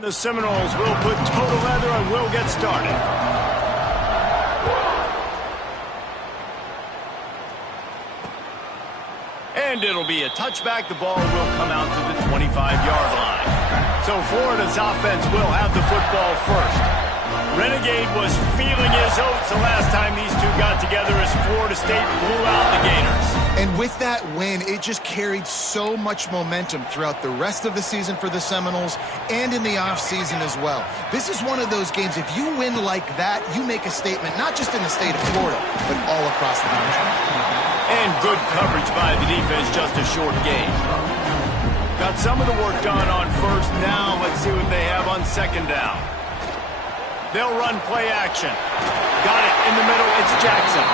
The Seminoles will put total leather and will get started. And it'll be a touchback. The ball will come out to the 25-yard line. So Florida's offense will have the football first. Renegade was feeling his oats the last time these two got together as Florida State blew out the Gators. And with that win, it just carried so much momentum throughout the rest of the season for the Seminoles and in the offseason as well. This is one of those games, if you win like that, you make a statement, not just in the state of Florida, but all across the country. And good coverage by the defense, just a short game. Got some of the work done on first. Now let's see what they have on second down. They'll run play action. Got it in the middle. It's Jackson.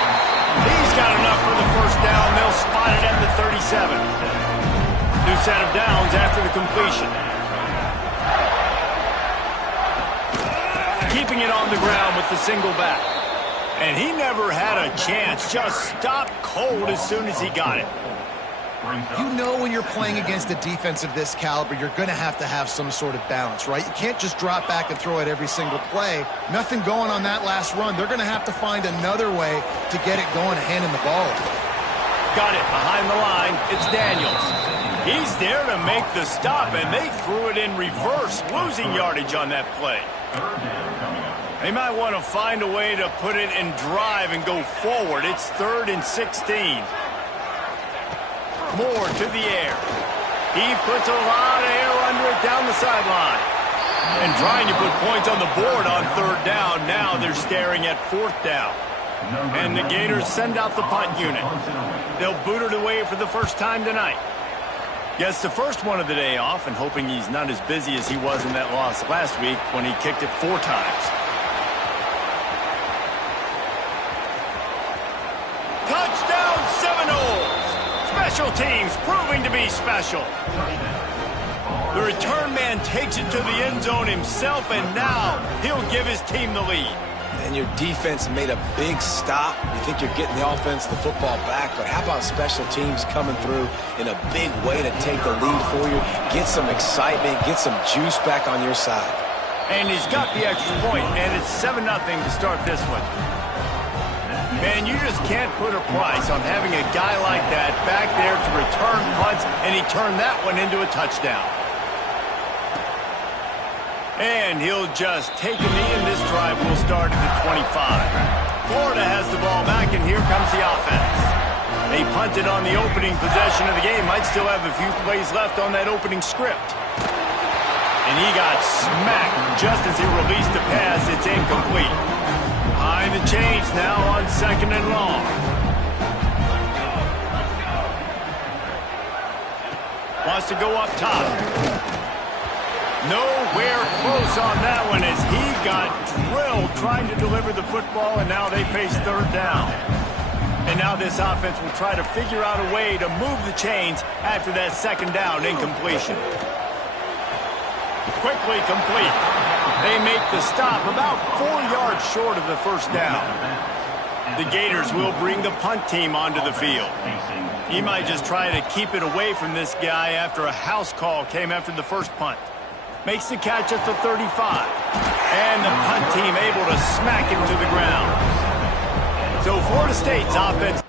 He's got enough for the first down. They'll spot it at the 37. New set of downs after the completion. Keeping it on the ground with the single back. And he never had a chance. Just stopped cold as soon as he got it. You know when you're playing against a defense of this caliber, you're going to have some sort of balance, right? You can't just drop back and throw it every single play. Nothing going on that last run. They're going to have to find another way to get it going, handing the ball. Got it behind the line. It's Daniels. He's there to make the stop, and they threw it in reverse, losing yardage on that play. They might want to find a way to put it in drive and go forward. It's 3rd and 16. Moore to the air. He puts a lot of air under it down the sideline. And trying to put points on the board on 3rd down. Now they're staring at 4th down. And the Gators send out the punt unit. They'll boot it away for the first time tonight. Gets the first one of the day off, and hoping he's not as busy as he was in that loss last week when he kicked it 4 times. Touchdown Seminoles! Special teams proving to be special. The return man takes it to the end zone himself, and now he'll give his team the lead. And your defense made a big stop. You think you're getting the offense, the football back, but how about special teams coming through in a big way to take the lead for you, get some excitement, get some juice back on your side. And he's got the extra point, and it's 7-0 to start this one. Man, you just can't put a price on having a guy like that back there to return punts, and he turned that one into a touchdown. And he'll just take a knee, and this drive will start at the 25. Florida has the ball back, and here comes the offense. They punted on the opening possession of the game. Might still have a few plays left on that opening script. And he got smacked just as he released the pass. It's incomplete. Behind the chains now on 2nd and long. Wants to go up top. Nowhere close on that one as he got drilled trying to deliver the football, and now they face 3rd down. And now this offense will try to figure out a way to move the chains after that 2nd down incompletion. Quickly complete. They make the stop about 4 yards short of the first down. The Gators will bring the punt team onto the field. He might just try to keep it away from this guy after a house call came after the first punt. Makes the catch at the 35. And the punt team able to smack him to the ground. So Florida State's offense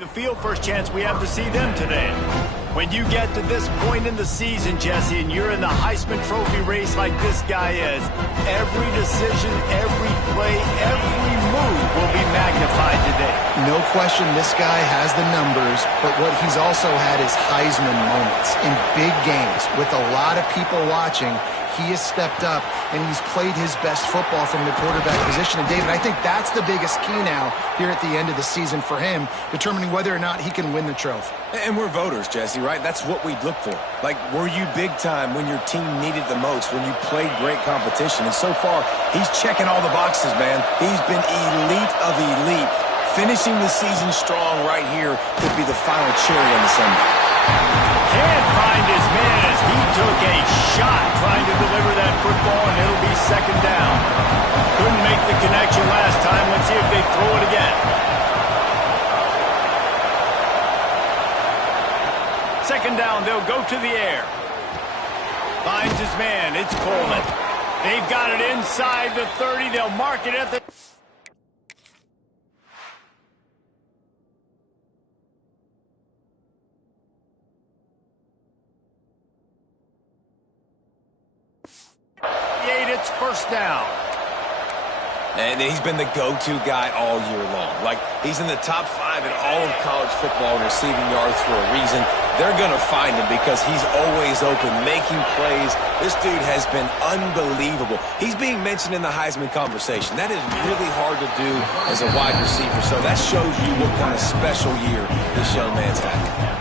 The field first chance we have to see them today. When you get to this point in the season, Jesse, and you're in the Heisman Trophy race like this guy is, every decision, every play, every move will be magnified today. No question this guy has the numbers, but what he's also had is Heisman moments in big games with a lot of people watching. He has stepped up, and he's played his best football from the quarterback position. And, David, I think that's the biggest key now here at the end of the season for him, determining whether or not he can win the trophy. And we're voters, Jesse, right? That's what we look for. Like, were you big time when your team needed the most, when you played great competition? And so far, he's checking all the boxes, man. He's been elite of elite. Finishing the season strong right here could be the final cherry on the Sunday. Can't find his man as he took a shot trying to deliver that football, and it'll be second down. Couldn't make the connection last time. Let's see if they throw it again. Second down, they'll go to the air. Finds his man. It's Coleman. They've got it inside the 30. They'll mark it at the... It's first down. And he's been the go-to guy all year long. Like, he's in the top 5 in all of college football in receiving yards for a reason. They're going to find him because he's always open, making plays. This dude has been unbelievable. He's being mentioned in the Heisman conversation. That is really hard to do as a wide receiver. So that shows you what kind of special year this young man's having.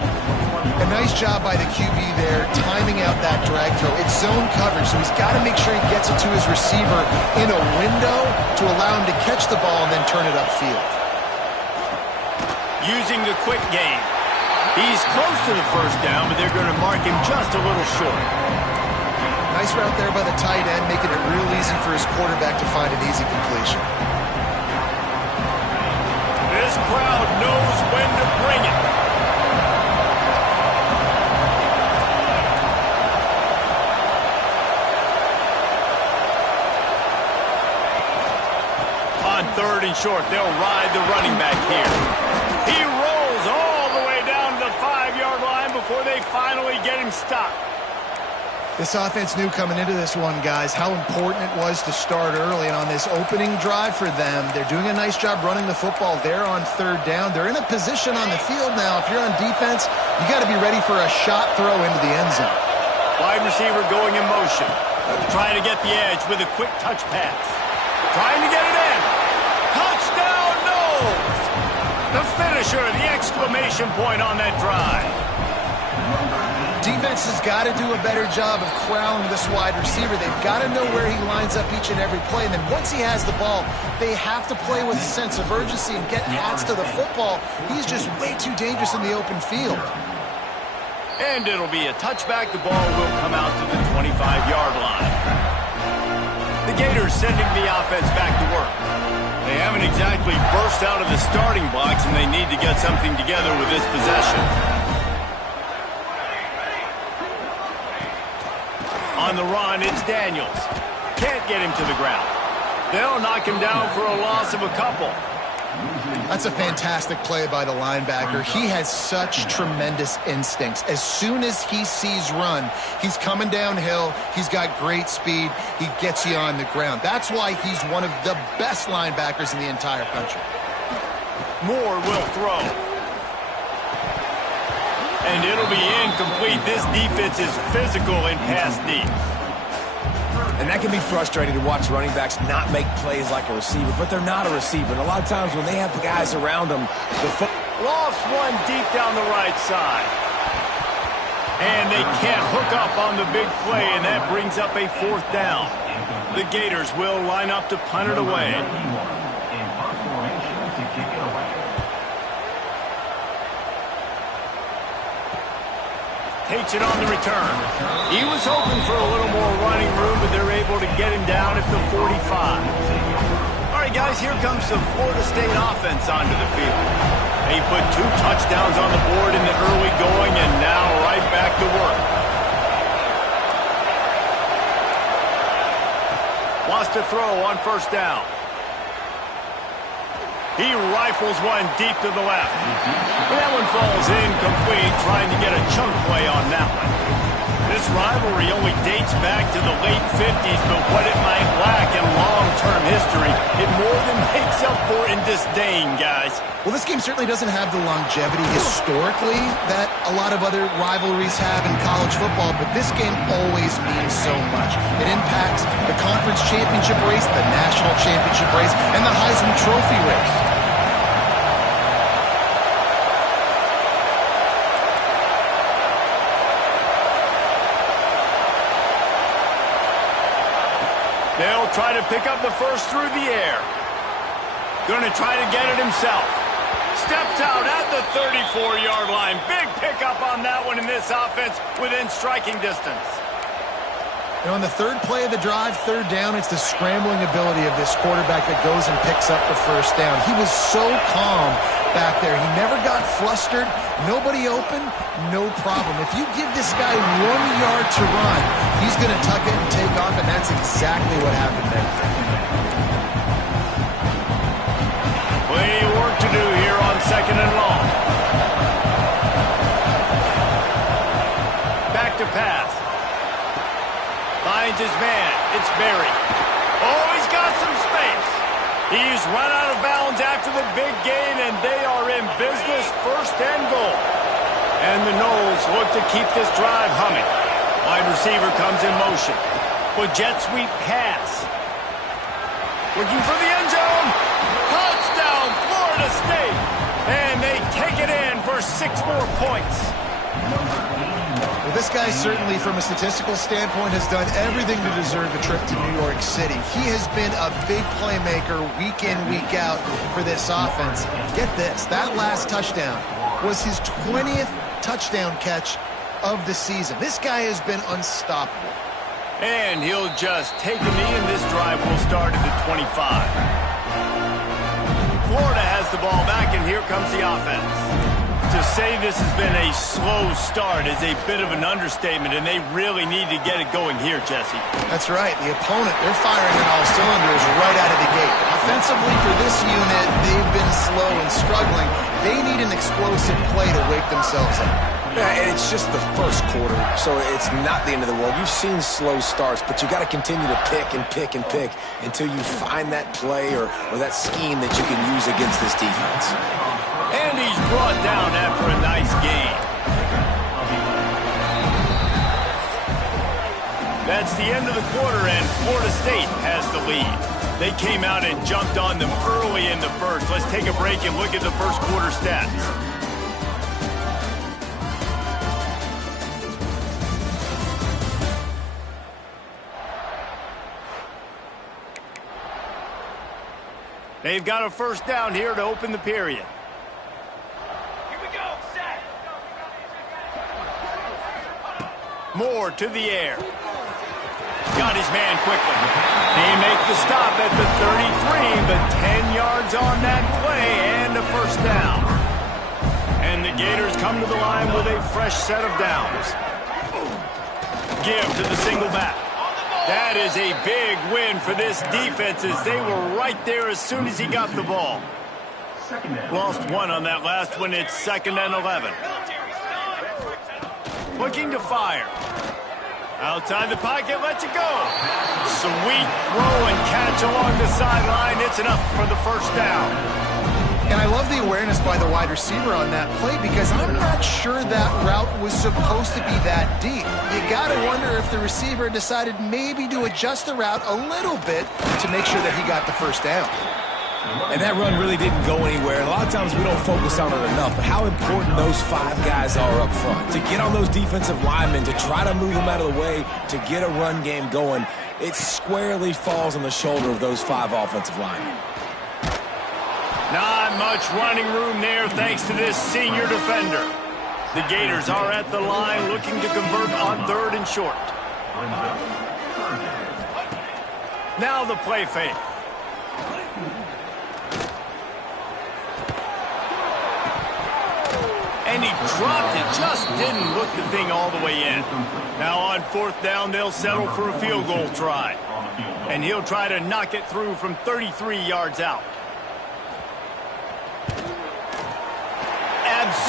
A nice job by the QB there, timing out that drag throw. It's zone coverage, so he's got to make sure he gets it to his receiver in a window to allow him to catch the ball and then turn it upfield. Using the quick game. He's close to the first down, but they're going to mark him just a little short. Nice route there by the tight end, making it real easy for his quarterback to find an easy completion. This crowd knows when to bring it. Third and short, they'll ride the running back here. He rolls all the way down to the 5-yard line before they finally get him stopped. This offense knew coming into this one, guys, how important it was to start early. And on this opening drive for them, they're doing a nice job running the football there on third down. They're in a position on the field now. If you're on defense, you got to be ready for a shot throw into the end zone. Wide receiver going in motion. Trying to get the edge with a quick touch pass. Trying to get it in. Touchdown, Knowles! The finisher, the exclamation point on that drive. Defense has got to do a better job of corralling this wide receiver. They've got to know where he lines up each and every play. And then once he has the ball, they have to play with a sense of urgency and get hats to the football. He's just way too dangerous in the open field. And it'll be a touchback. The ball will come out to the 25-yard line. The Gators sending the offense back to work. They haven't exactly burst out of the starting blocks, and they need to get something together with this possession. On the run, it's Daniels. Can't get him to the ground. They'll knock him down for a loss of a couple. That's a fantastic play by the linebacker. He has such tremendous instincts. As soon as he sees run, he's coming downhill. He's got great speed. He gets you on the ground. That's why he's one of the best linebackers in the entire country. Moore will throw. And it'll be incomplete. This defense is physical in pass deep. And that can be frustrating to watch running backs not make plays like a receiver, but they're not a receiver. And a lot of times when they have the guys around them, lost one deep down the right side. And they can't hook up on the big play, and that brings up a fourth down. The Gators will line up to punt it away. Takes it on the return. He was hoping for a little more running room, but they're able to get him down at the 45. All right, guys, here comes the Florida State offense onto the field. They put 2 touchdowns on the board in the early going, and now right back to work. Wants to throw on first down. He rifles one deep to the left. And that one falls incomplete, trying to get a chunk play on that one. This rivalry only dates back to the late 50s, but what it might lack in long-term history, it more than makes up for in disdain, guys. Well, this game certainly doesn't have the longevity historically that a lot of other rivalries have in college football, but this game always means so much. It impacts the conference championship race, the national championship race, and the Heisman Trophy race. They'll try to pick up the first through the air. Going to try to get it himself. Steps out at the 34-yard line. Big pickup on that one in this offense within striking distance. You know, on the third play of the drive, third down, it's the scrambling ability of this quarterback that goes and picks up the first down. He was so calm back there. He never got flustered. Nobody open, no problem. If you give this guy 1 yard to run, he's going to tuck it and take off, and that's exactly what happened there. Plenty of work to do here on 2nd and long. Back to pass. Finds his man. It's Berry. Oh, he's got some space. He's run out of bounds after the big gain, and they are in business, 1st and goal. And the Noles look to keep this drive humming. Wide receiver comes in motion. With jet sweep pass. Looking for the end zone. Touchdown, Florida State. And they take it in for 6 more points. Well, this guy certainly, from a statistical standpoint, has done everything to deserve a trip to New York City. He has been a big playmaker week in, week out for this offense. Get this, that last touchdown was his 20th touchdown catch of the season. This guy has been unstoppable. And he'll just take a knee, and this drive will start at the 25. Florida has the ball back, and here comes the offense. To say this has been a slow start is a bit of an understatement, and they really need to get it going here, Jesse. That's right. The opponent, they're firing on all cylinders right out of the gate. Offensively for this unit, they've been slow and struggling. They need an explosive play to wake themselves up. Yeah, and it's just the first quarter, so it's not the end of the world. You've seen slow starts, but you got to continue to pick and pick and pick until you find that play or that scheme that you can use against this defense. And he's brought down after a nice gain. That's the end of the quarter, and Florida State has the lead. They came out and jumped on them early in the first. Let's take a break and look at the first quarter stats. They've got a first down here to open the period. Moore to the air. Got his man quickly. They make the stop at the 33, but 10 yards on that play and a first down. And the Gators come to the line with a fresh set of downs. Give to the single back. That is a big win for this defense as they were right there as soon as he got the ball. Lost one on that last one. It's 2nd and 11. Looking to fire. Outside the pocket, lets it go. Sweet throw and catch along the sideline. It's enough for the first down. And I love the awareness by the wide receiver on that play because I'm not sure that route was supposed to be that deep. You got to wonder if the receiver decided maybe to adjust the route a little bit to make sure that he got the first down. And that run really didn't go anywhere. And a lot of times we don't focus on it enough, but how important those 5 guys are up front. To get on those defensive linemen, to try to move them out of the way, to get a run game going, it squarely falls on the shoulder of those 5 offensive linemen. Not much running room there thanks to this senior defender. The Gators are at the line looking to convert on 3rd and short. Now the play fake. And he dropped it, just didn't look the thing all the way in. Now on 4th down, they'll settle for a field goal try. And he'll try to knock it through from 33 yards out.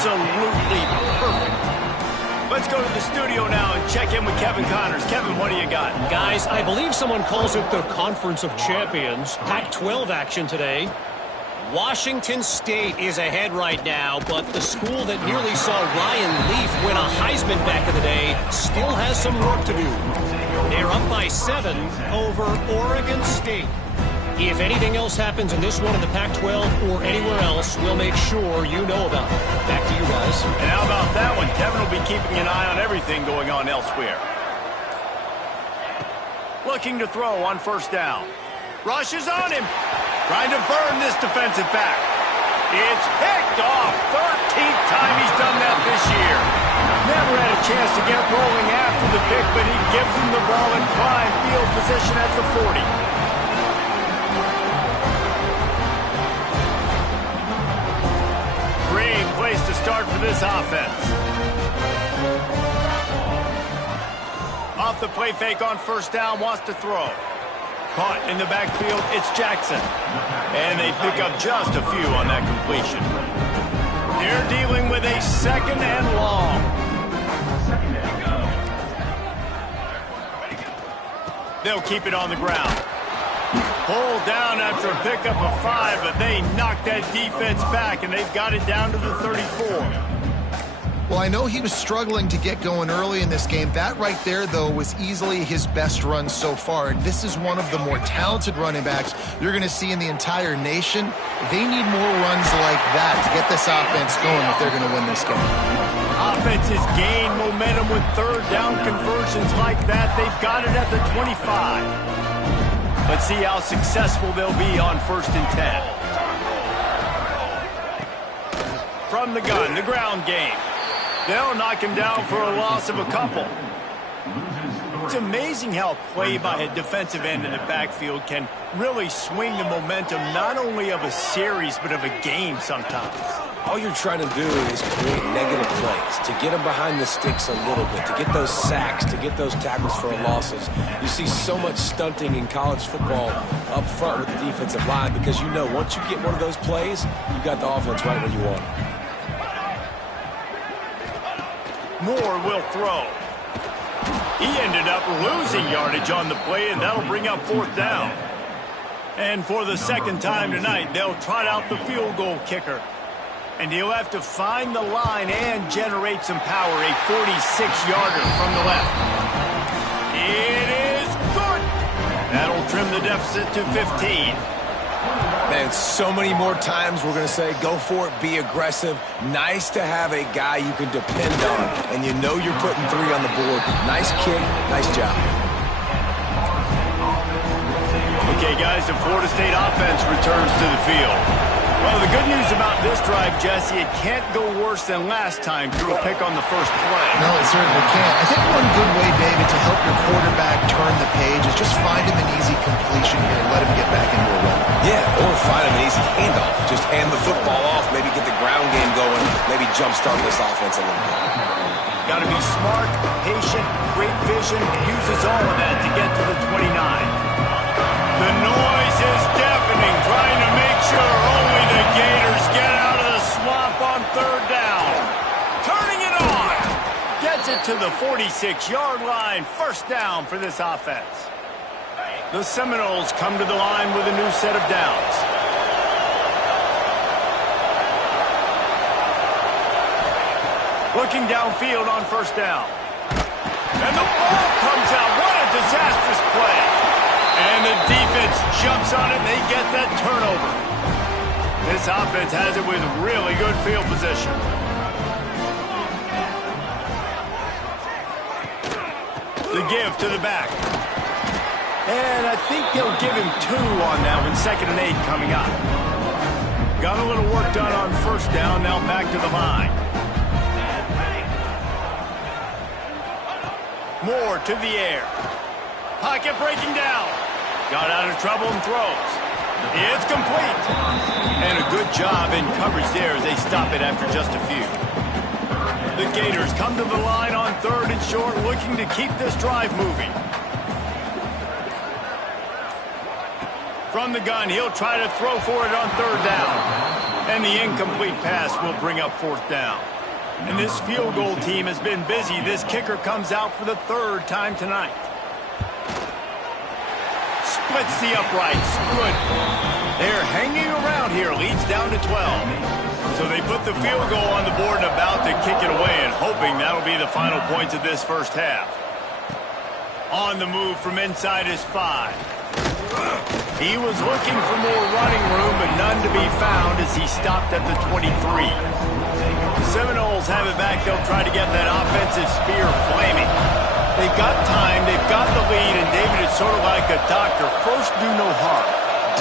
absolutely perfect. Let's go to the studio now and check in with Kevin Connors. Kevin, what do you got? Guys, I believe someone calls it the Conference of Champions. Pac-12 action today. Washington State is ahead right now, but the school that nearly saw Ryan Leaf win a Heisman back in the day still has some work to do. They're up by 7 over Oregon State. If anything else happens in this one in the Pac-12 or anywhere else, we'll make sure you know about it. Back to you guys. And how about that one? Kevin will be keeping an eye on everything going on elsewhere. Looking to throw on first down. Rushes on him. Trying to burn this defensive back. It's picked off. 13th time he's done that this year. Never had a chance to get rolling after the pick, but he gives him the ball in prime field position at the 40. Great place to start for this offense. Off the play fake on first down, wants to throw. Caught in the backfield, it's Jackson. And they pick up just a few on that completion. They're dealing with a second and long. They'll keep it on the ground. Pulled down after a pickup of 5, but they knocked that defense back, and they've got it down to the 34. Well, I know he was struggling to get going early in this game. That right there, though, was easily his best run so far. And this is one of the more talented running backs you're going to see in the entire nation. They need more runs like that to get this offense going if they're going to win this game. Offense has gained momentum with third down conversions like that. They've got it at the 25. Let's see how successful they'll be on first and 10. From the gun, the ground game. They'll knock him down for a loss of a couple. It's amazing how play by a defensive end in the backfield can really swing the momentum not only of a series but of a game sometimes. All you're trying to do is create negative plays, to get them behind the sticks a little bit, to get those sacks, to get those tackles for losses. You see so much stunting in college football up front with the defensive line because you know once you get one of those plays, you've got the offense right where you want it. Moore will throw. He ended up losing yardage on the play, and that'll bring up fourth down. And for the second time tonight, they'll trot out the field goal kicker. And he'll have to find the line and generate some power, a 46-yarder from the left. It is good. That'll trim the deficit to 15. Man, so many more times we're going to say, go for it, be aggressive. Nice to have a guy you can depend on, and you know you're putting 3 on the board. Nice kick, nice job. Okay, guys, the Florida State offense returns to the field. Well, the good news about this drive, Jesse, it can't go worse than last time through a pick on the first play. No, it certainly can't. I think one good way, David, to help your quarterback turn the page is just find him an easy completion here and let him get back into a run. Yeah, or find him an easy handoff. Just hand the football off, maybe get the ground game going, maybe jumpstart this offense a little bit. Got to be smart, patient, great vision, uses all of that to get to the 29. The noise is deafening, trying to make sure only the Gators get out of the swamp on third down. Turning it on. Gets it to the 46-yard line. First down for this offense. The Seminoles come to the line with a new set of downs. Looking downfield on first down. And the ball comes out. What a disastrous play. And the defense jumps on it, and they get that turnover. This offense has it with really good field position. The give to the back. And I think they'll give him 2 on that one. 2nd and 8 coming up. Got a little work done on first down. Now back to the line. Moore to the air. Pocket breaking down. Got out of trouble and throws. It's complete. And a good job in coverage there as they stop it after just a few. The Gators come to the line on 3rd and short, looking to keep this drive moving. From the gun, he'll try to throw for it on 3rd down. And the incomplete pass will bring up fourth down. And this field goal team has been busy. This kicker comes out for the third time tonight. Splits the uprights. Good. They're hanging around here. Leads down to 12. So they put the field goal on the board and about to kick it away, and hoping that'll be the final points of this first half. On the move from inside his 5. He was looking for more running room, but none to be found as he stopped at the 23. The Seminoles have it back. They'll try to get that offensive spear flaming. They've got time. They've got the lead, and David is sort of like a doctor. First, do no harm.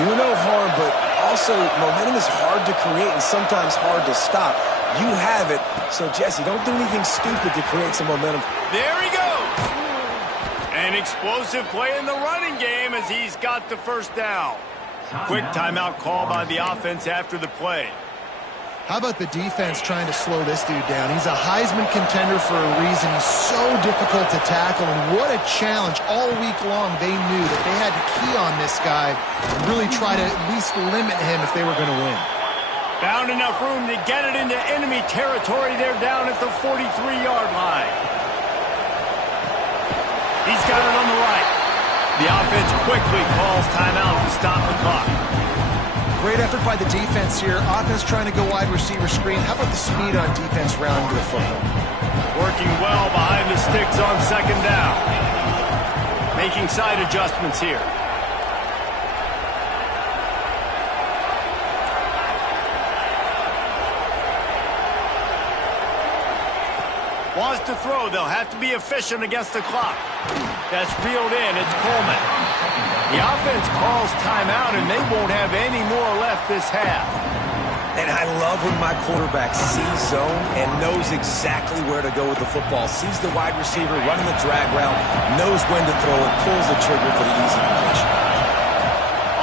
Do no harm, but also momentum is hard to create and sometimes hard to stop. You have it, so Jesse, don't do anything stupid to create some momentum. There he goes. An explosive play in the running game as he's got the first down. Quick timeout call by the offense after the play. How about the defense trying to slow this dude down? He's a Heisman contender for a reason. He's so difficult to tackle, and what a challenge. All week long, they knew that they had to key on this guy and really try to at least limit him if they were going to win. Found enough room to get it into enemy territory. They're down at the 43-yard line. He's got it on the right. The offense quickly calls timeout to stop the clock. Great effort by the defense here. Offense trying to go wide receiver screen. How about the speed on defense rounding the football? Working well behind the sticks on second down. Making side adjustments here. Wants to throw. They'll have to be efficient against the clock. That's reeled in. It's Coleman. The offense calls timeout, and they won't have any more left this half. And I love when my quarterback sees zone and knows exactly where to go with the football. Sees the wide receiver running the drag route, knows when to throw it, pulls the trigger for the easy completion.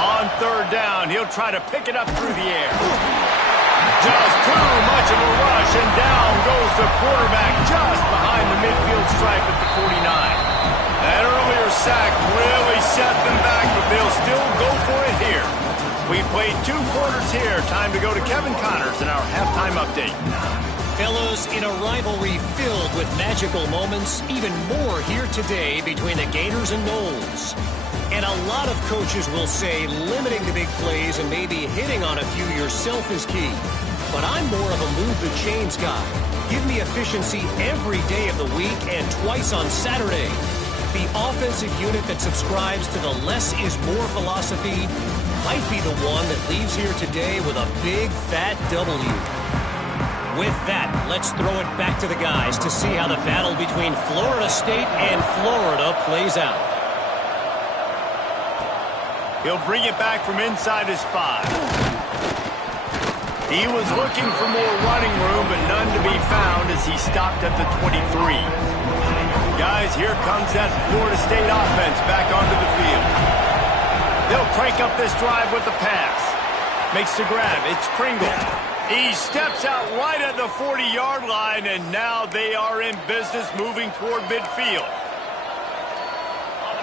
On third down, he'll try to pick it up through the air. Just too much of a rush, and down goes the quarterback just behind the midfield stripe at the 49. That earlier sack really set them back, but they'll still go for it here. We played 2 quarters here. Time to go to Kevin Connors in our halftime update. Fellows, in a rivalry filled with magical moments, even more here today between the Gators and Noles. And a lot of coaches will say limiting the big plays and maybe hitting on a few yourself is key. But I'm more of a move the chains guy. Give me efficiency every day of the week and twice on Saturday. The offensive unit that subscribes to the less is more philosophy might be the one that leaves here today with a big fat W. With that, let's throw it back to the guys to see how the battle between Florida State and Florida plays out. He'll bring it back from inside his 5. He was looking for more running room, but none to be found as he stopped at the 23. Guys, here comes that Florida State offense back onto the field. They'll crank up this drive with the pass. Makes the grab. It's Pringle. He steps out right at the 40-yard line, and now they are in business moving toward midfield.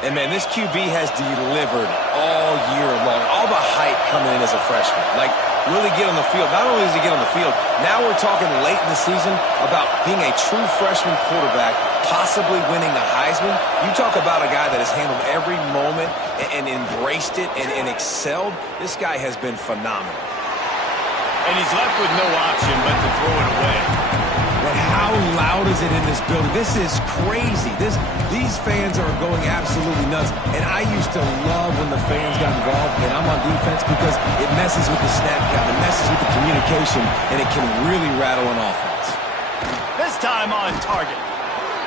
And, man, this QB has delivered all year long. All the hype coming in as a freshman. Like, really get on the field. Not only does he get on the field, now we're talking late in the season about being a true freshman quarterback, possibly winning the Heisman. You talk about a guy that has handled every moment and embraced it and excelled. This guy has been phenomenal. And he's left with no option but to throw it away. But how loud is it in this building? This is crazy. These fans are going absolutely nuts. And I used to love when the fans got involved, and I'm on defense because it messes with the snap count, it messes with the communication, and it can really rattle an offense. This time on target.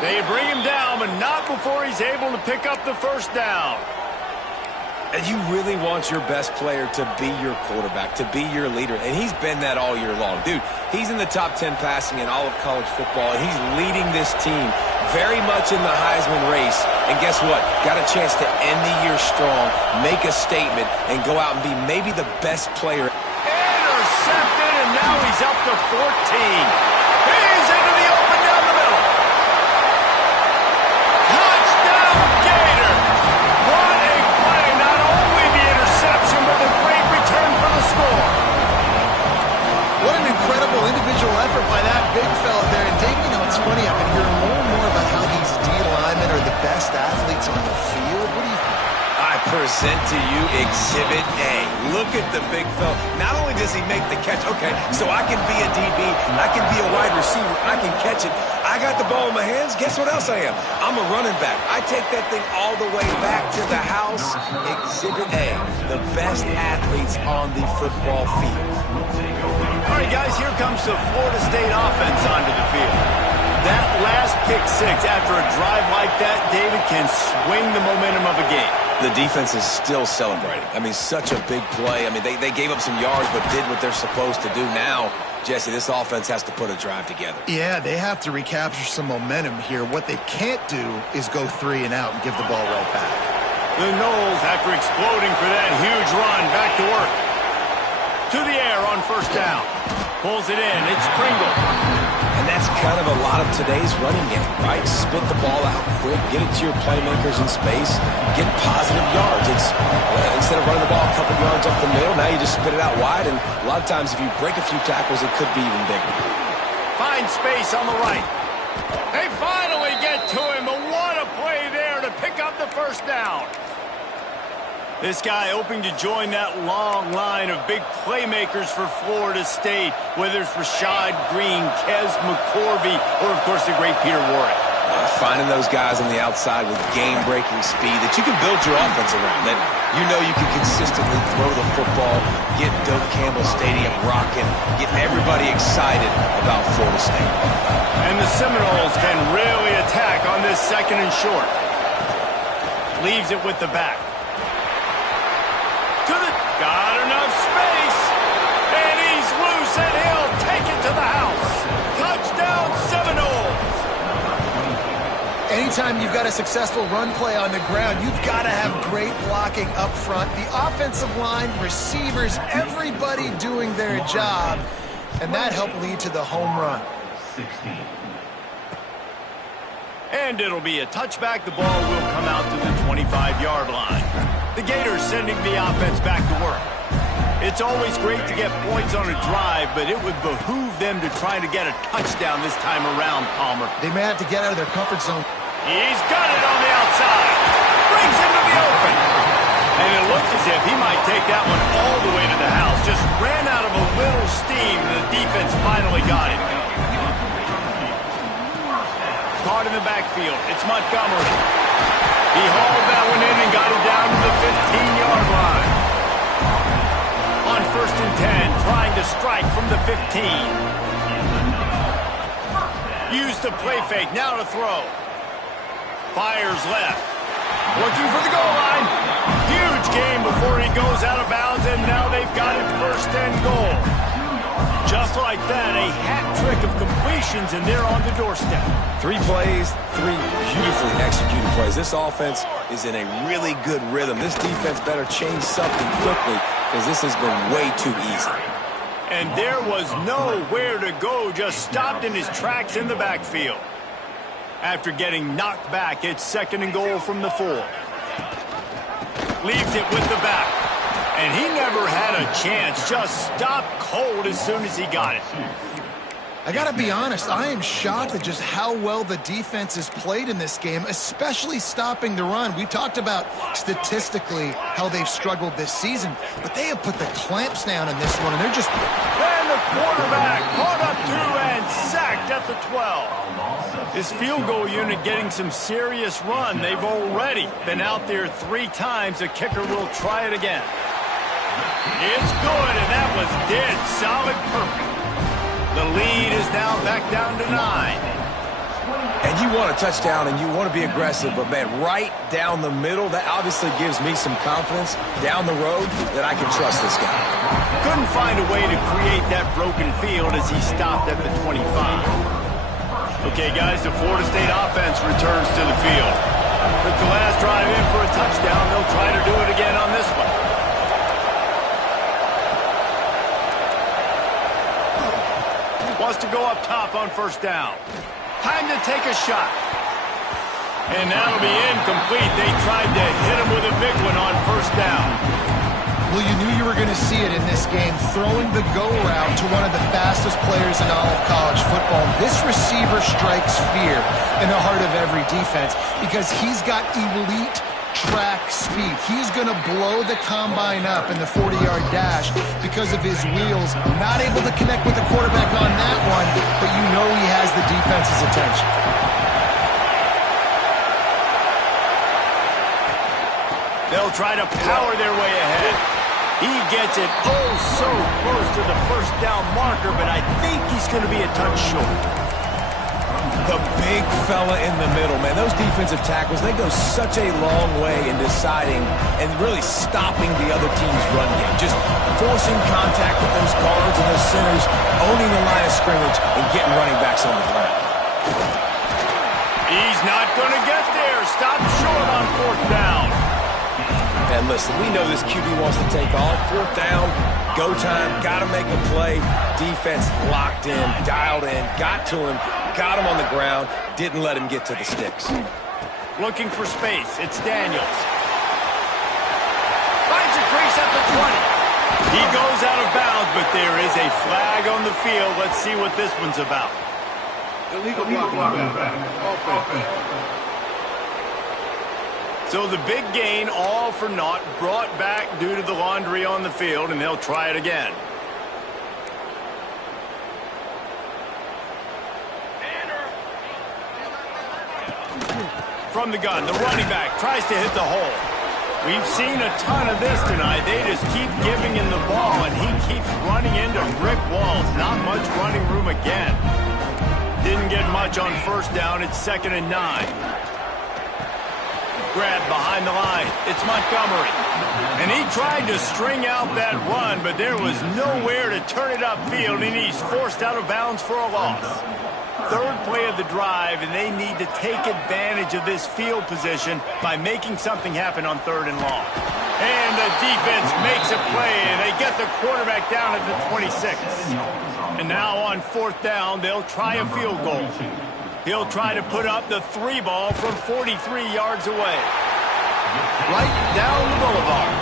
They bring him down, but not before he's able to pick up the first down. And you really want your best player to be your quarterback, to be your leader. And he's been that all year long. Dude, he's in the top 10 passing in all of college football, and he's leading this team very much in the Heisman race. And guess what? Got a chance to end the year strong, make a statement, and go out and be maybe the best player. Intercepted, and now he's up to 14. He's into the open down the middle. Touchdown, Gator. What a play. Not only the interception, but the great return for the score. effort by that big fella there. And Dave, you know, it's funny, I've been hearing more and more about how these D linemen are the best athletes on the field. What do you think? I present to you Exhibit A. Look at the big fella. Not only does he make the catch, okay, so I can be a DB, I can be a wide receiver, I can catch it. I got the ball in my hands. Guess what else I am? I'm a running back. I take that thing all the way back to the house. Exhibit A, the best athletes on the football field. All right, guys, here comes the Florida State offense onto the field. That last pick six after a drive like that, David, can swing the momentum of a game. The defense is still celebrating. I mean, such a big play. I mean, they gave up some yards but did what they're supposed to do. Now, Jesse, this offense has to put a drive together. Yeah, they have to recapture some momentum here. What they can't do is go 3 and out and give the ball right back. The Noles, after exploding for that huge run, back to work. To the air on first down. Pulls it in. It's Pringle. And that's kind of a lot of today's running game, right? Spit the ball out quick, get it to your playmakers in space, get positive yards. It's instead of running the ball a couple yards up the middle, now you just spit it out wide, and a lot of times if you break a few tackles, it could be even bigger. Find space on the right. They finally get to him, but what a play there to pick up the first down. This guy hoping to join that long line of big playmakers for Florida State, whether it's Rashad Green, Kez McCorvey, or, of course, the great Peter Warrick. Finding those guys on the outside with game-breaking speed that you can build your offense around, that you know you can consistently throw the football, get Doak Campbell Stadium rocking, get everybody excited about Florida State. And the Seminoles can really attack on this second and short. Leaves it with the back. Got enough space, and he's loose, and he'll take it to the house. Touchdown, Seminoles. Anytime you've got a successful run play on the ground, you've got to have great blocking up front. The offensive line, receivers, everybody doing their job, and that helped lead to the home run. And it'll be a touchback. The ball will come out to the 25-yard line. The Gators sending the offense back to work. It's always great to get points on a drive, but it would behoove them to try to get a touchdown this time around, Palmer. They may have to get out of their comfort zone. He's got it on the outside. Brings him to the open. And it looks as if he might take that one all the way to the house. Just ran out of a little steam, and the defense finally got it. Caught in the backfield. It's Montgomery. He hauled that one in and got it down to the 15-yard line. On first and 10, trying to strike from the 15. Used the play fake, now to throw. Fires left. Looking for the goal line. Huge game before he goes out of bounds, and now they've got it first and goal. Just like that, a hat trick of completions, and they're on the doorstep. 3 plays, 3 beautifully executed plays. This offense is in a really good rhythm. This defense better change something quickly because this has been way too easy. And there was nowhere to go, just stopped in his tracks in the backfield. After getting knocked back, it's second and goal from the 4. Leaves it with the back. And he never had a chance, just stopped cold as soon as he got it. I got to be honest, I am shocked at just how well the defense has played in this game, especially stopping the run. We talked about statistically how they've struggled this season, but they have put the clamps down in this one, and they're just... And the quarterback caught up to and sacked at the 12. This field goal unit getting some serious run. They've already been out there 3 times. The kicker will try it again. It's good, and that was dead solid perfect. The lead is now back down to 9. And you want a touchdown and you want to be aggressive, but, man, right down the middle, that obviously gives me some confidence down the road that I can trust this guy. Couldn't find a way to create that broken field as he stopped at the 25. Okay, guys, the Florida State offense returns to the field. Took the last drive in for a touchdown. They'll try to do it again on this one. Wants to go up top on first down. Time to take a shot. And that'll be incomplete. They tried to hit him with a big one on first down. Well, you knew you were going to see it in this game, throwing the go route to one of the fastest players in all of college football. This receiver strikes fear in the heart of every defense because he's got elite track speed. He's going to blow the combine up in the 40-yard dash because of his wheels. Not able to connect with the quarterback on that one, but you know he has the defense's attention. They'll try to power their way ahead. He gets it oh so close to the first down marker, but I think he's going to be a touch short. The big fella in the middle, man. Those defensive tackles, they go such a long way in deciding and really stopping the other team's run game. Just forcing contact with those guards and those centers, owning the line of scrimmage, and getting running backs on the ground. He's not going to get there. Stop short on fourth down. And listen, we know this QB wants to take off. Fourth down, go time, got to make a play. Defense locked in, dialed in, got to him, got him on the ground, didn't let him get to the sticks. Looking for space. It's Daniels. Finds a crease at the 20. He goes out of bounds, but there is a flag on the field. Let's see what this one's about. Illegal blocking. Offense. So the big gain, all for naught, brought back due to the laundry on the field, and they'll try it again. From the gun, the running back tries to hit the hole. We've seen a ton of this tonight. They just keep giving him the ball, and he keeps running into brick walls. Not much running room again. Didn't get much on first down. It's 2nd and 9. Grab behind the line. It's Montgomery. And he tried to string out that run, but there was nowhere to turn it upfield, and he's forced out of bounds for a loss. Third play of the drive, and they need to take advantage of this field position by making something happen on 3rd and long. And the defense makes a play, and they get the quarterback down at the 26. And now on 4th down, they'll try a field goal. He'll try to put up the 3 ball from 43 yards away. Right down the boulevard.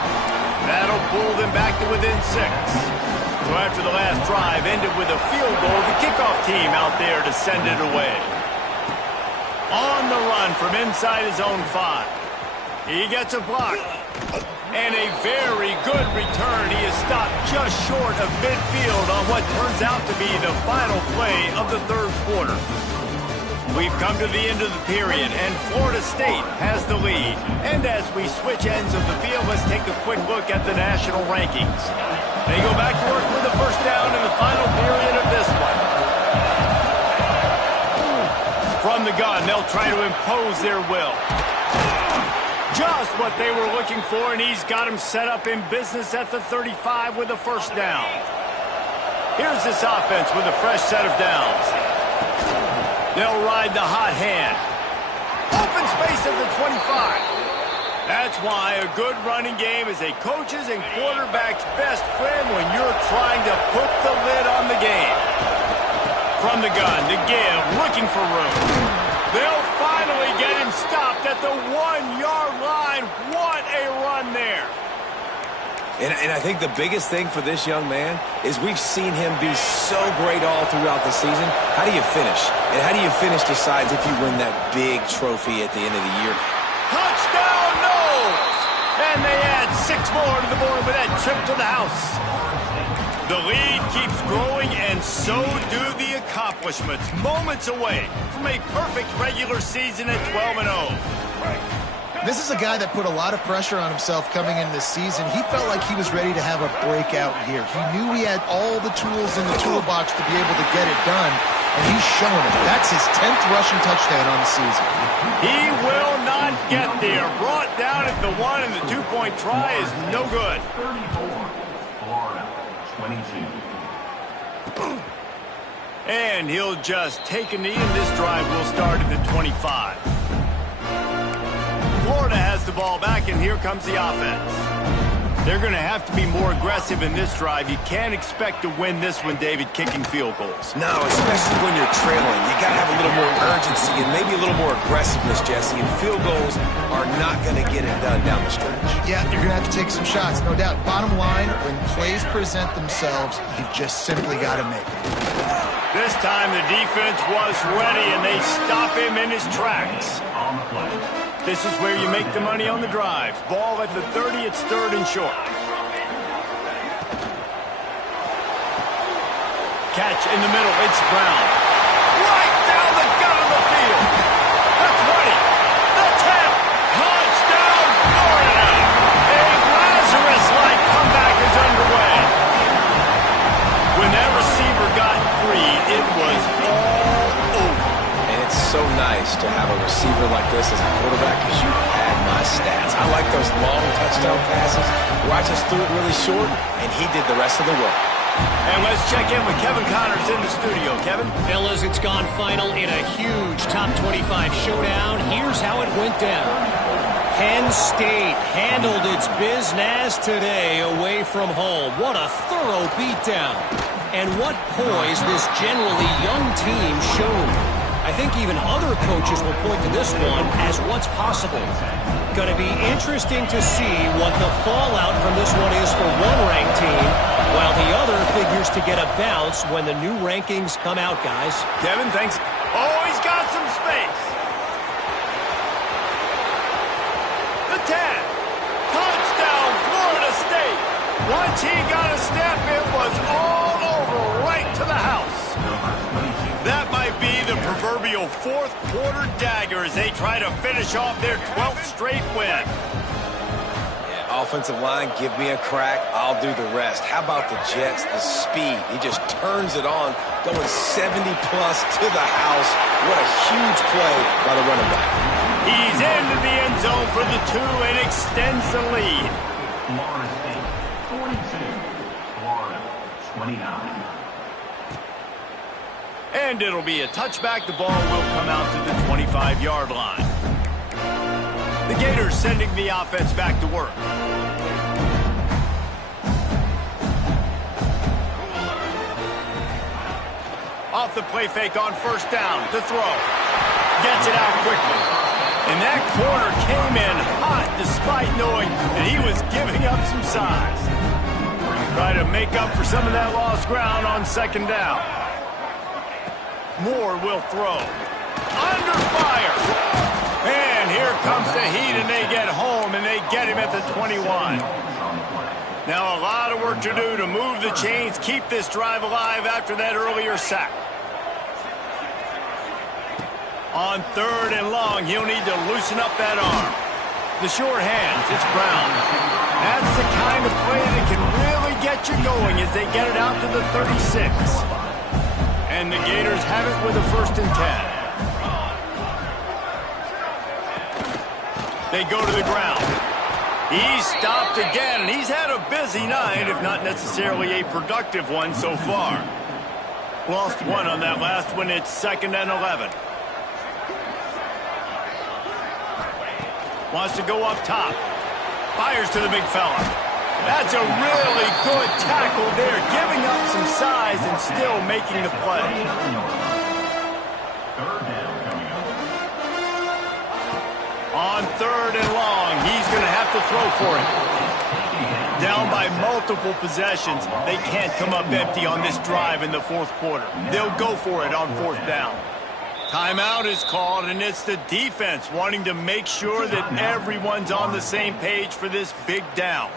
That'll pull them back to within 6. So after the last drive ended with a field goal, the kickoff team out there to send it away. On the run from inside his own 5. He gets a block. And a very good return. He is stopped just short of midfield on what turns out to be the final play of the 3rd quarter. We've come to the end of the period, and Florida State has the lead. And as we switch ends of the field, let's take a quick look at the national rankings. They go back to work with the first down in the final period of this one. From the gun, they'll try to impose their will. Just what they were looking for, and he's got him set up in business at the 35 with a first down. Here's this offense with a fresh set of downs. They'll ride the hot hand. Open space at the 25. That's why a good running game is a coach's and quarterback's best friend when you're trying to put the lid on the game. From the gun, to give, looking for room. They'll finally get him stopped at the 1-yard line. What a run there. And I think the biggest thing for this young man is we've seen him be so great all throughout the season. How do you finish? And how do you finish decides if you win that big trophy at the end of the year. Touchdown, Noles! And they add 6 more to the board with that trip to the house. The lead keeps growing, and so do the accomplishments. Moments away from a perfect regular season at 12-0. This is a guy that put a lot of pressure on himself coming in this season. He felt like he was ready to have a breakout year. He knew he had all the tools in the toolbox to be able to get it done, and he's showing it. That's his 10th rushing touchdown on the season. He will not get there. Brought down at the 1, and the 2-point try is no good. 22. And he'll just take a knee, and this drive will start at the 25. Florida has the ball back, and here comes the offense. They're going to have to be more aggressive in this drive. You can't expect to win this one, David, kicking field goals. No, especially when you're trailing. You got to have a little more urgency and maybe a little more aggressiveness, Jesse. And field goals are not going to get it done down the stretch. Yeah, you're going to have to take some shots, no doubt. Bottom line, when plays present themselves, you've just simply got to make them. This time the defense was ready, and they stop him in his tracks. This is where you make the money on the drive. Ball at the 30, it's 3rd and short. Catch in the middle, it's Brown. Right down the gut of the field. The 20, the 10, touchdown, Florida. A Lazarus-like comeback is underway. When that receiver got free, it was all over. And it's so nice to have a receiver like this as a quarterback because you had my stats. I like those long touchdown passes where I just threw it really short, and he did the rest of the work. And let's check in with Kevin Connors in the studio. Kevin? Fellas, it's gone final in a huge top 25 showdown. Here's how it went down. Penn State handled its business today away from home. What a thorough beatdown. And what poise this generally young team showed. I think even other coaches will point to this one as what's possible. Going to be interesting to see what the fallout from this one is for one ranked team, while the other figures to get a bounce when the new rankings come out, guys. Kevin, thanks. Oh, he's got some space. The 10. Touchdown, Florida State. Once he got a step, it was all over, right to the house. That might be the proverbial fourth quarter dagger as they try to finish off their 12th straight win. Yeah, offensive line, give me a crack. I'll do the rest. How about the Jets, the speed? He just turns it on, going 70-plus to the house. What a huge play by the running back. He's into the end zone for the 2 and extends the lead. Florida State, 42. Florida, 29. And it'll be a touchback. The ball will come out to the 25-yard line. The Gators sending the offense back to work. Off the play fake on first down to throw. Gets it out quickly. And that corner came in hot despite knowing that he was giving up some size. Try to make up for some of that lost ground on second down. Moore will throw. Under fire. And here comes the heat, and they get home, and they get him at the 21. Now a lot of work to do to move the chains, keep this drive alive after that earlier sack. On 3rd and long, he'll need to loosen up that arm. The short hands, it's Brown. That's the kind of play that can really get you going as they get it out to the 36. And the Gators have it with a 1st and 10. They go to the ground. He's stopped again, and he's had a busy night, if not necessarily a productive one so far. Lost one on that last one. It's 2nd and 11. Wants to go up top. Fires to the big fella. That's a really good tackle there, giving up some size and still making the play. On 3rd and long, he's going to have to throw for it. Down by multiple possessions, they can't come up empty on this drive in the 4th quarter. They'll go for it on 4th down. Timeout is called, and it's the defense wanting to make sure that everyone's on the same page for this big down.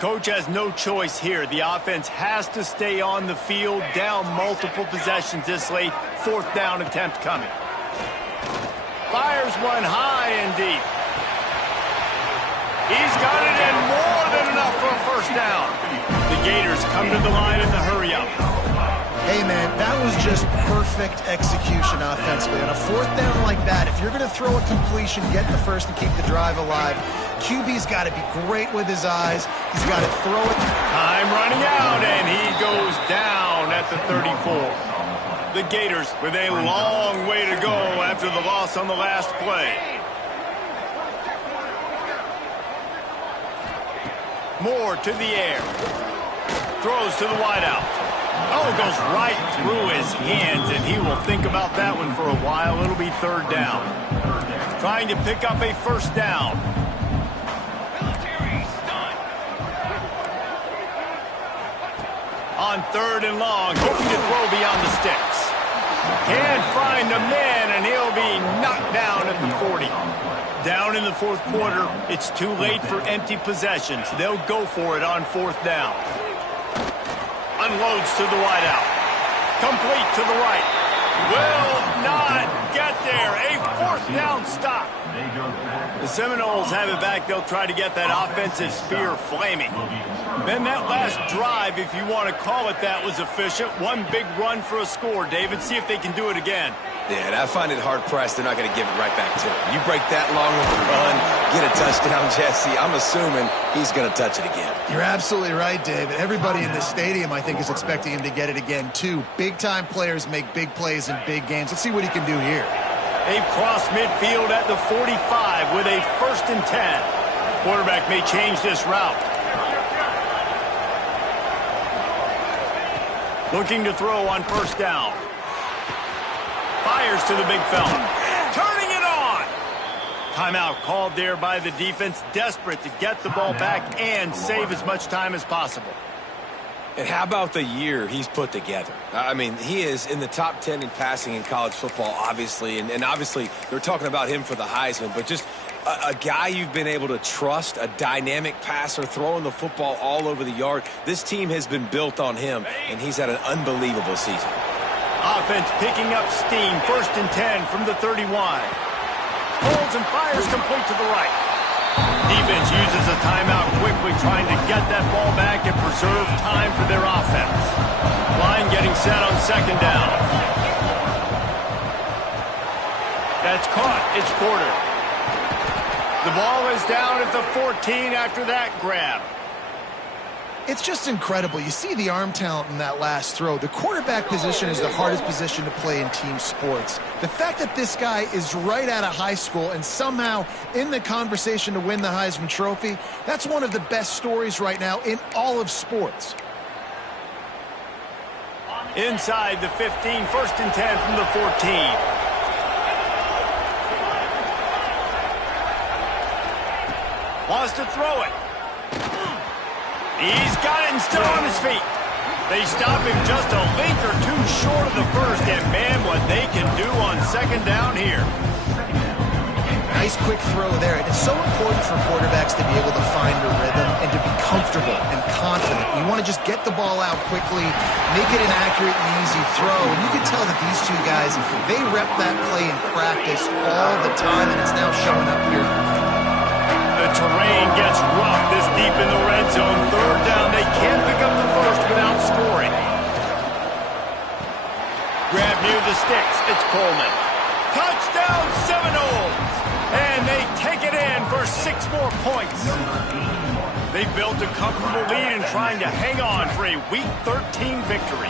Coach has no choice here. The offense has to stay on the field, down multiple possessions this late. 4th down attempt coming. Fires one high and deep. He's got it in more than enough for a 1st down. The Gators come to the line in the hurry-up. Hey, man, that was just perfect execution offensively. On a 4th down like that, if you're going to throw a completion, get the 1st and keep the drive alive, QB's got to be great with his eyes. He's got to throw it. Time running out, and he goes down at the 34. The Gators with a long way to go after the loss on the last play. Moore to the air. Throws to the wideout. Oh, it goes right through his hands, and he will think about that one for a while. It'll be third down. Trying to pick up a first down. On third and long, hoping to throw beyond the sticks. Can't find a man, and he'll be knocked down at the 40. Down in the fourth quarter, it's too late for empty possessions. They'll go for it on fourth down. Unloads to the wideout. Complete to the right. Will not get there. A fourth down stop. The Seminoles have it back. They'll try to get that offensive spear flaming. Then that last drive, if you want to call it that, was efficient. One big run for a score. David, see if they can do it again. Yeah, and I find it hard-pressed they're not going to give it right back to him. You break that long with a run, get a touchdown, Jesse, I'm assuming he's going to touch it again. You're absolutely right, David. Everybody in this stadium, I think, is expecting him to get it again, too. Big-time players make big plays in big games. Let's see what he can do here. They cross midfield at the 45 with a 1st and 10. Quarterback may change this route. Looking to throw on first down. Fires to the big fella. Turning it on. Timeout called there by the defense. Desperate to get the ball back and save as much time as possible. And how about the year he's put together? I mean, he is in the top 10 in passing in college football, obviously. And obviously, they're talking about him for the Heisman. But just a guy you've been able to trust, a dynamic passer, throwing the football all over the yard. This team has been built on him, and he's had an unbelievable season. Offense picking up steam. 1st and 10 from the 31. Holds and fires complete to the right. Defense uses a timeout quickly, trying to get that ball back and preserve time for their offense. Line getting set on 2nd down. That's caught. It's Porter. The ball is down at the 14 after that grab. It's just incredible. You see the arm talent in that last throw. The quarterback position is the hardest position to play in team sports. The fact that this guy is right out of high school and somehow in the conversation to win the Heisman Trophy, that's one of the best stories right now in all of sports. Inside the 15, 1st and 10 from the 14. Wants to throw it. He's got it and still on his feet. They stop him just a link or two short of the first, and man, what they can do on 2nd down here. Nice quick throw there. And it's so important for quarterbacks to be able to find a rhythm and to be comfortable and confident. You want to just get the ball out quickly, make it an accurate and easy throw. And you can tell that these two guys, they rep that play in practice all the time, and it's now showing up here. The terrain gets rough this deep in the red zone. 3rd down. They can't pick up the first without scoring. Grab near the sticks. It's Coleman. Touchdown Seminoles! And they take it in for 6 more points. They built a comfortable lead and trying to hang on for a Week 13 victory.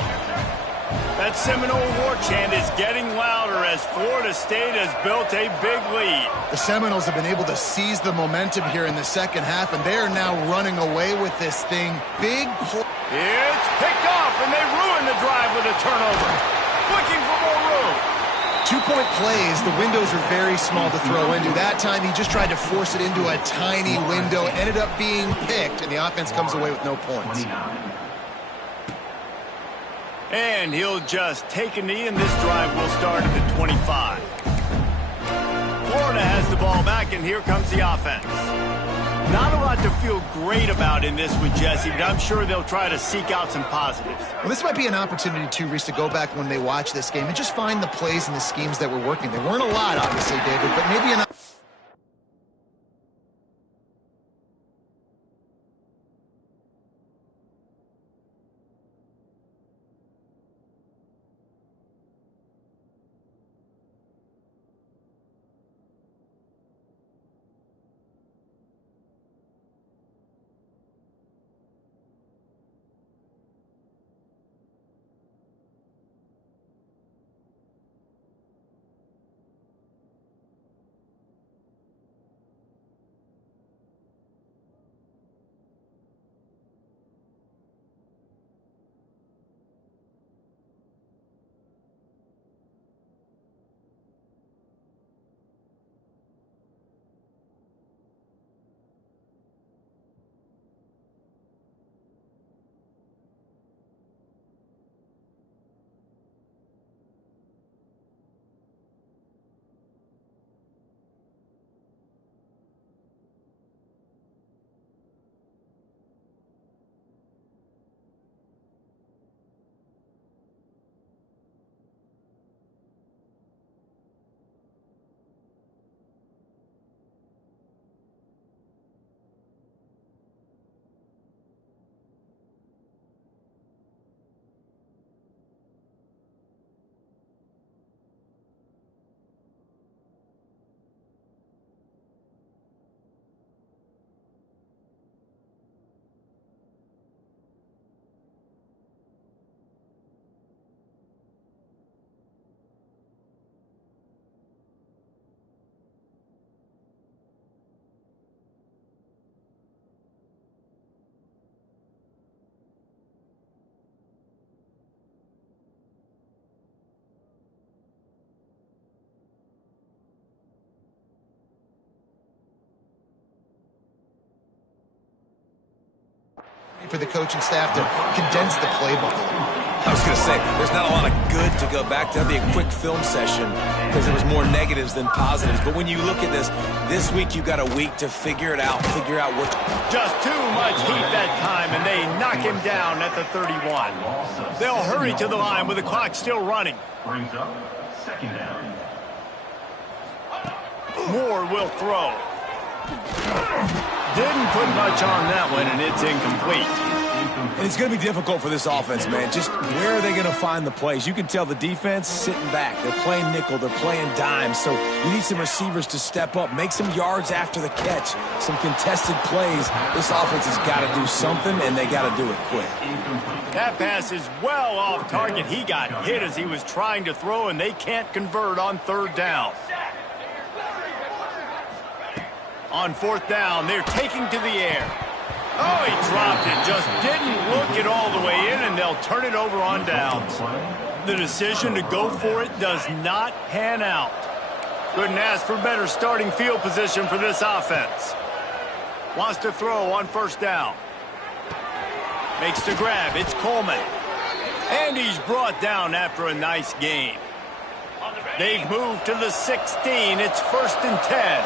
That Seminole war chant is getting louder as Florida State has built a big lead. The Seminoles have been able to seize the momentum here in the second half, and they are now running away with this thing. It's picked off, and they ruin the drive with a turnover. Looking for more room. 2-point plays, the windows are very small to throw into. That time, he just tried to force it into a tiny window. Ended up being picked, and the offense comes away with no points. And he'll just take a knee, and this drive will start at the 25. Florida has the ball back, and here comes the offense. Not a lot to feel great about in this one, Jesse, but I'm sure they'll try to seek out some positives. Well, this might be an opportunity, too, Reese, to go back when they watch this game and just find the plays and the schemes that were working. There weren't a lot, obviously, David, but maybe enough. for the coaching staff to condense the playbook a little. I was going to say, there's not a lot of good to go back to. That'd be a quick film session because there was more negatives than positives. But when you look at this week you got a week to figure it out, what... Just too much heat that time, and they knock him down at the 31. They'll hurry to the line with the clock still running. Brings up second down. Moore will throw. Didn't put much on that one, and it's incomplete. And it's going to be difficult for this offense, man. Just where are they going to find the plays? You can tell the defense sitting back. They're playing nickel. They're playing dime. So you need some receivers to step up, make some yards after the catch, some contested plays. This offense has got to do something, and they got to do it quick. That pass is well off target. He got hit as he was trying to throw, and they can't convert on third down. On fourth down, they're taking to the air. Oh, he dropped it. Just didn't look it all the way in, and they'll turn it over on downs. The decision to go for it does not pan out. Couldn't ask for better starting field position for this offense. Wants to throw on first down. Makes the grab. It's Coleman. And he's brought down after a nice gain. They've moved to the 16. It's 1st and 10.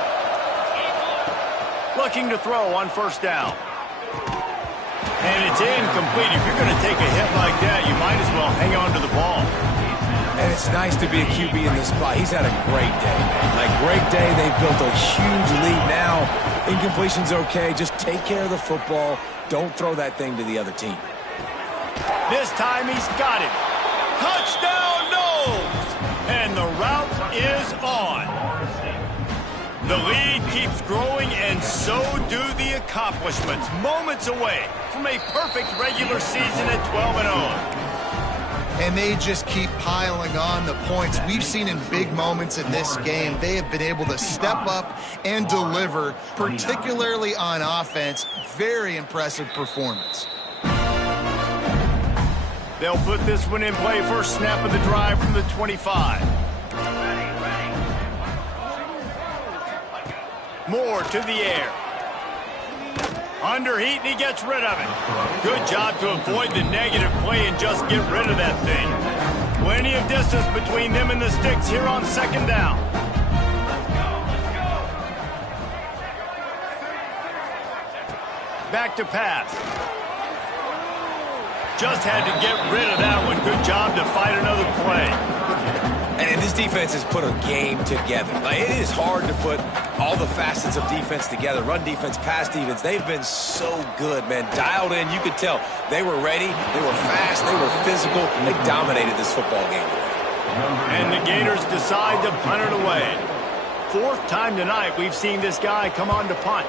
Looking to throw on first down. And it's incomplete. If you're going to take a hit like that, you might as well hang on to the ball. And it's nice to be a QB in this spot. He's had a great day, man. Like, great day. They've built a huge lead now. Incompletion's okay. Just take care of the football. Don't throw that thing to the other team. This time he's got it. Touchdown, Knowles! And the route is on. The lead keeps growing, and so do the accomplishments. Moments away from a perfect regular season at 12-0. And they just keep piling on the points. We've seen in big moments in this game, they have been able to step up and deliver, particularly on offense. Very impressive performance. They'll put this one in play. First snap of the drive from the 25. Moore to the air. Under heat, and he gets rid of it. Good job to avoid the negative play and just get rid of that thing. Plenty of distance between them and the sticks here on second down. Back to pass. Just had to get rid of that one. Good job to fight another play. And this defense has put a game together. Like, it is hard to put all the facets of defense together. Run defense, pass defense. They've been so good, man. Dialed in. You could tell they were ready. They were fast. They were physical. They dominated this football game today. And the Gators decide to punt it away. 4th time tonight we've seen this guy come on to punt.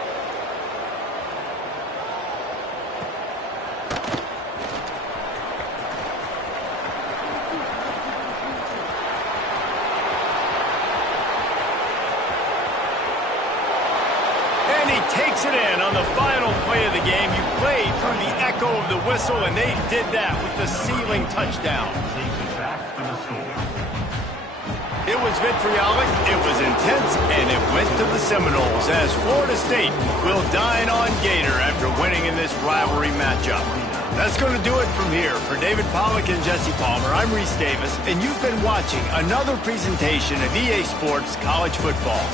Takes it in on the final play of the game. You played through the echo of the whistle, and they did that with the sealing touchdown. It was vitriolic, it was intense, and it went to the Seminoles as Florida State will dine on Gator after winning in this rivalry matchup. That's going to do it from here. For David Pollack and Jesse Palmer, I'm Reese Davis, and you've been watching another presentation of EA Sports College Football.